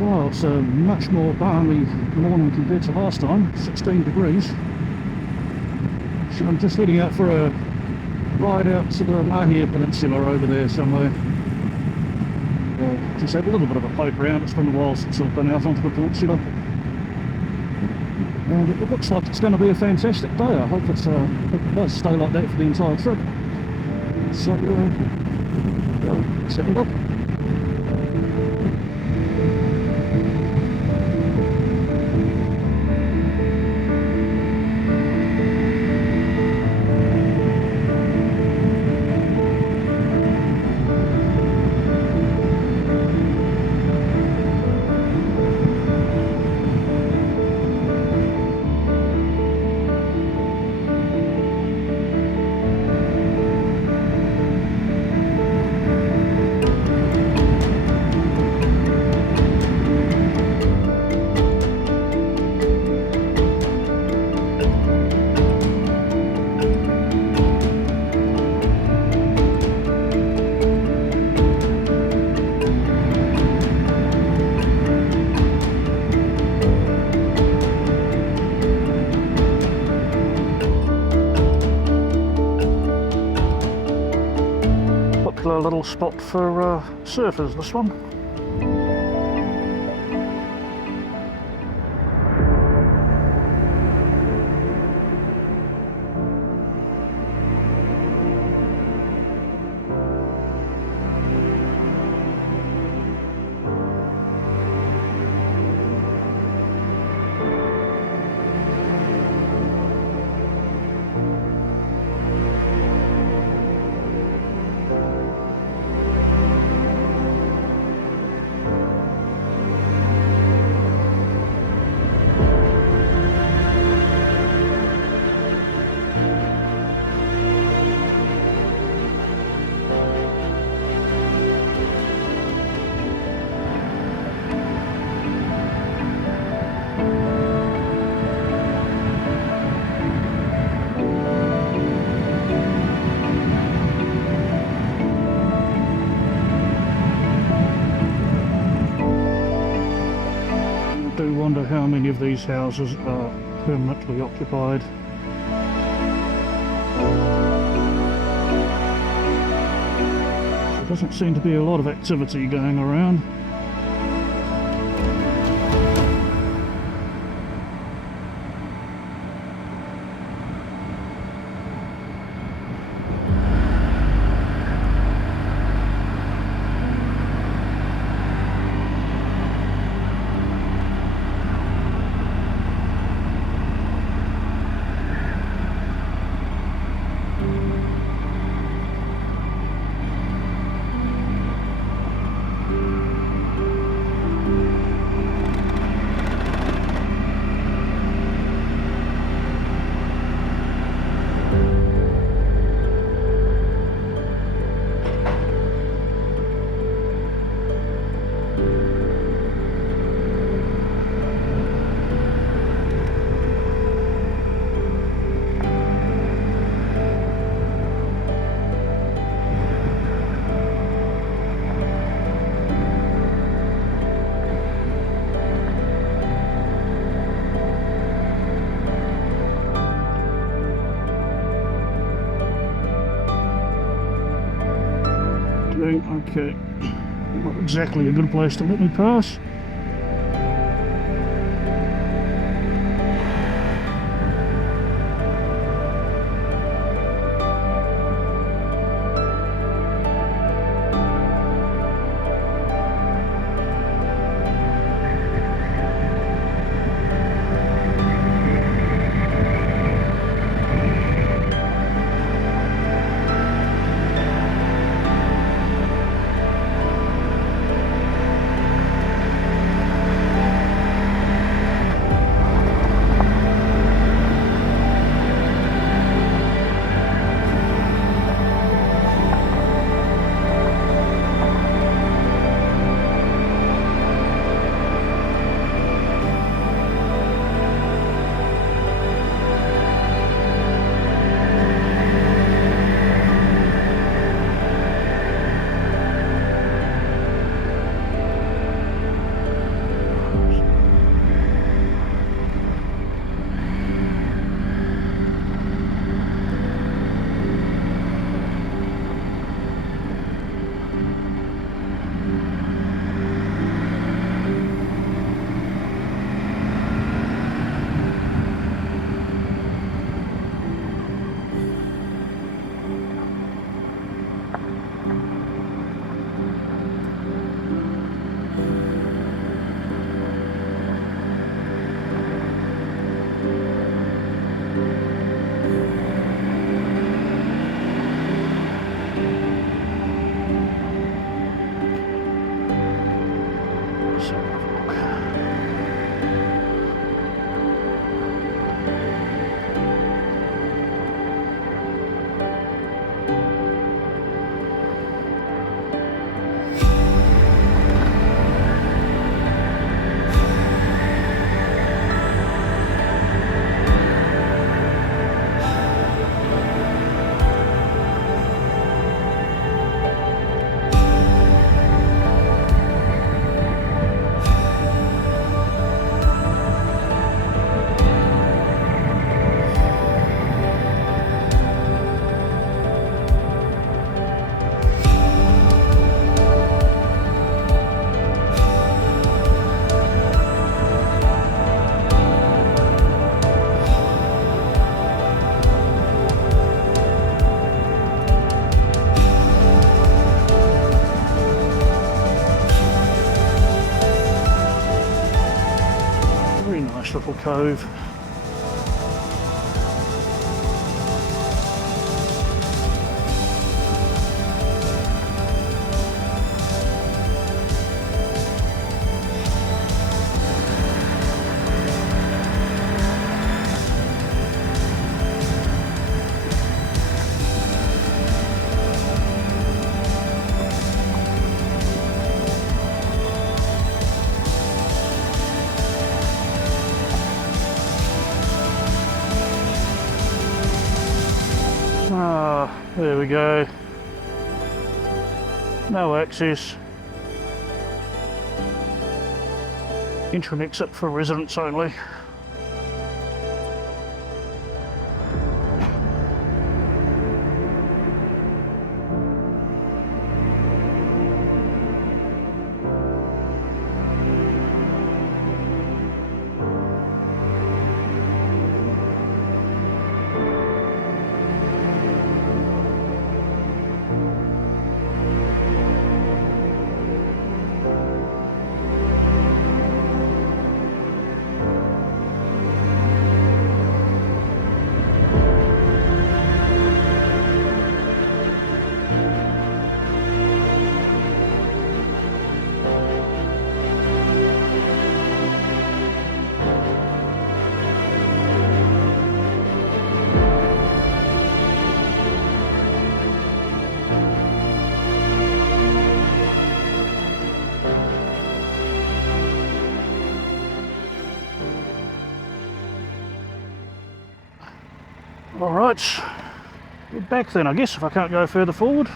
Well, it's a much more balmy morning compared to last time, 16 degrees. So I'm just heading out for a ride out to the Mahia Peninsula over there somewhere. Just have a little bit of a poke around. It's been a while since I've been out onto the peninsula. And it looks like it's going to be a fantastic day. I hope it does stay like that for the entire trip. So, set it up. Popular little spot for surfers, this one. I do wonder how many of these houses are permanently occupied. There doesn't seem to be a lot of activity going around. Okay, not exactly a good place to let me pass. So, very nice little cove. Ah, there we go. No access. Entry and exit for residents only. Alright, get back then I guess if I can't go further forward.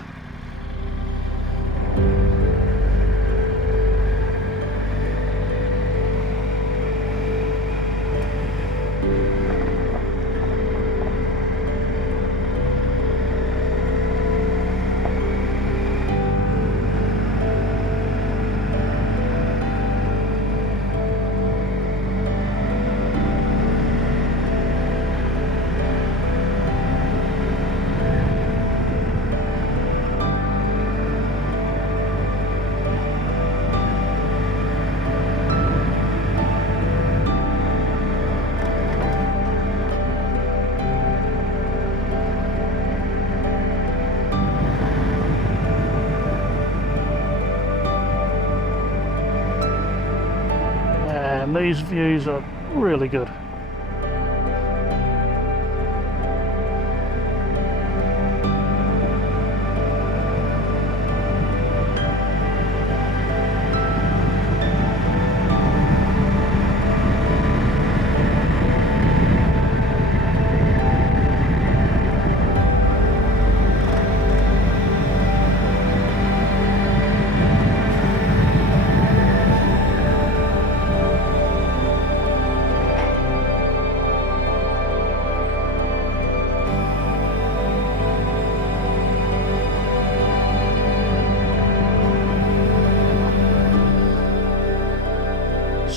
And these views are really good.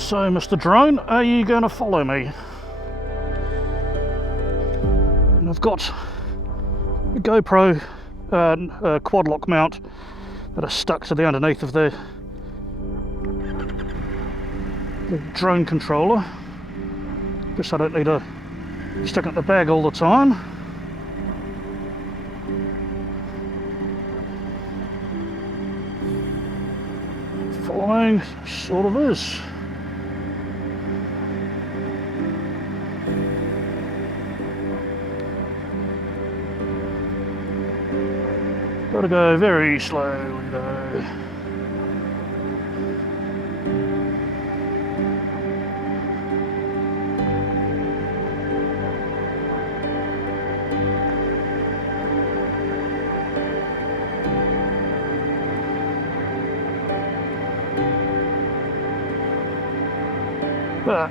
So, Mr. Drone, are you going to follow me? And I've got a GoPro quad lock mount that are stuck to the underneath of the drone controller, just so I don't need to stick it in the bag all the time. Follow me. morning sort of is. Gotta go very slowly though. But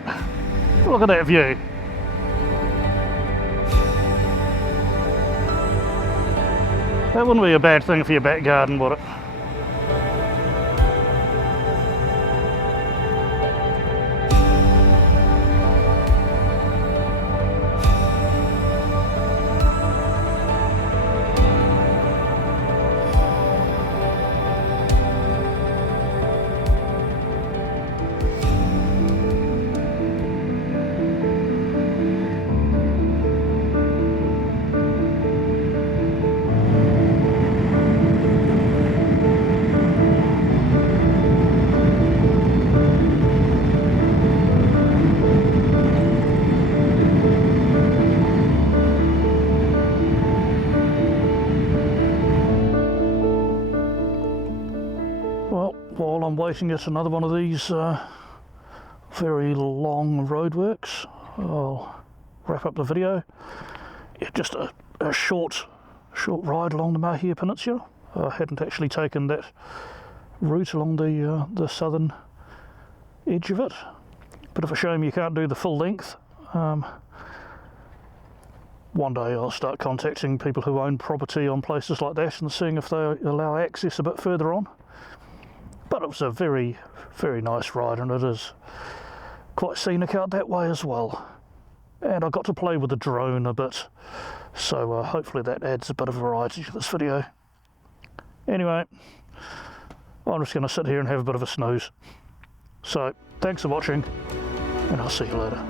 look at that view. That wouldn't be a bad thing for your back garden, would it? Well, while I'm waiting at another one of these very long roadworks, I'll wrap up the video. Yeah, just a short ride along the Mahia Peninsula. I hadn't actually taken that route along the southern edge of it. Bit of a shame you can't do the full length. One day I'll start contacting people who own property on places like that and seeing if they allow access a bit further on. But it was a very, very nice ride, and it is quite scenic out that way as well. And I got to play with the drone a bit, so hopefully that adds a bit of variety to this video. Anyway, I'm just going to sit here and have a bit of a snooze. So, thanks for watching, and I'll see you later.